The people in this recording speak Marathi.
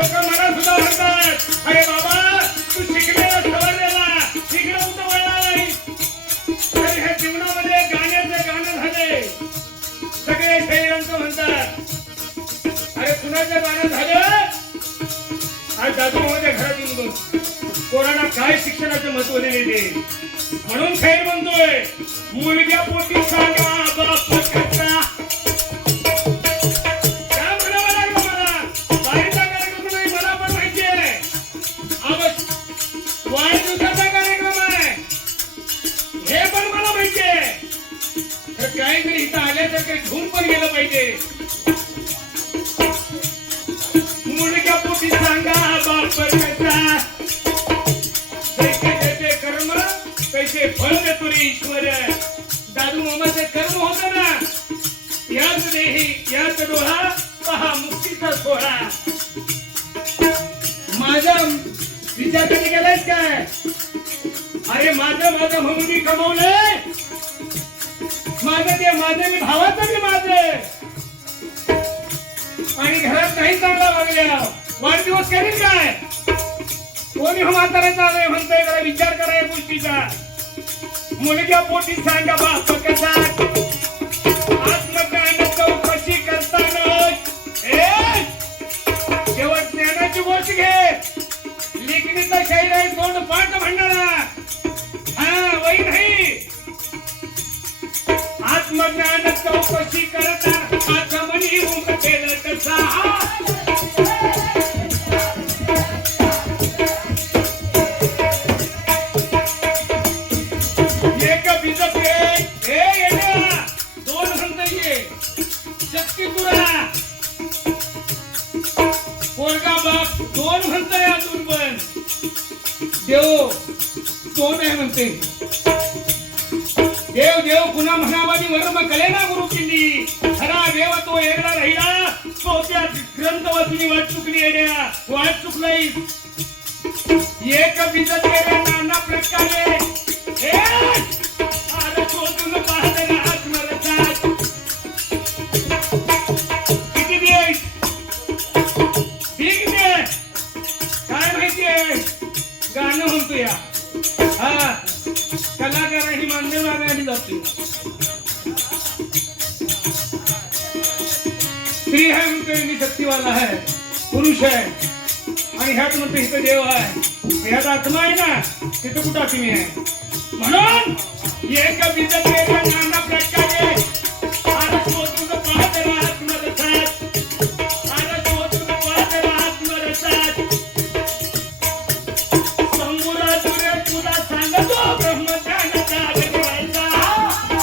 लोक मला सुद्धा म्हणतात अरे बाबा तू शिकलेला सवरलेला. शिकलं कुठं वळला नाही तर ह्या जीवनामध्ये गाण्याचं गाणं झाले. सगळे शरीरांचं म्हणतात. अरे कुणाचं गाणं झालं? आज दादू माझ्या घरात येऊन कोणाला काय शिक्षणाचं महत्त्व देते म्हणून खैर म्हणतोय मुलग्या पोटी काहीतरी इथं आल्यासारखं घेऊन पण गेलं पाहिजे. मुलग्या पोटी सांगा बाप कसा जैसे कर्म तैसे फळ देतो रे ईश्वर. दादू मामाचे कर्म होत ना. याच देही याच डोळा पहा मुक्तीचा सोहळा. माझा विचार कधी गेलाय काय? अरे माझं माझं म्हणून मी कमवलंय. माझं ते माझं मी भावाचं मी माझं आणि घरात नाही चांगला वागल्या वाढदिवस करीन काय? कोणी हो म्हातारा चालय म्हणतोय जरा विचार करा या गोष्टीचा. मुलग्या पोटी सांगा बाप कसा? आत्मज्ञान चौकशी करताना. ए, ज्ञानाची गोष्ट घे. लेखणीचा शैर आहे तोंड पाठ म्हणणार देव दोन आहे म्हणते? देव देव पुन्हा म्हणावानी वर्म कलेना गुरु किल्ली खरा देव तो एकदा राहिला. तो त्या ग्रंथ वाचून वाट चुकली येण्या वाट चुकलाई एक बीज तेरे नाना प्रकारे. गाणं म्हणतो या. हा. आणि मान्य मागायला जातो. स्त्री है म्हणतोय मी शक्तीवाला आहे पुरुष आहे आणि ह्यात म्हणतो इथं देव आहे. ह्यात आत्मा आहे ना तिथं कुठं तुम्ही आहे? म्हणून एक बीज नाना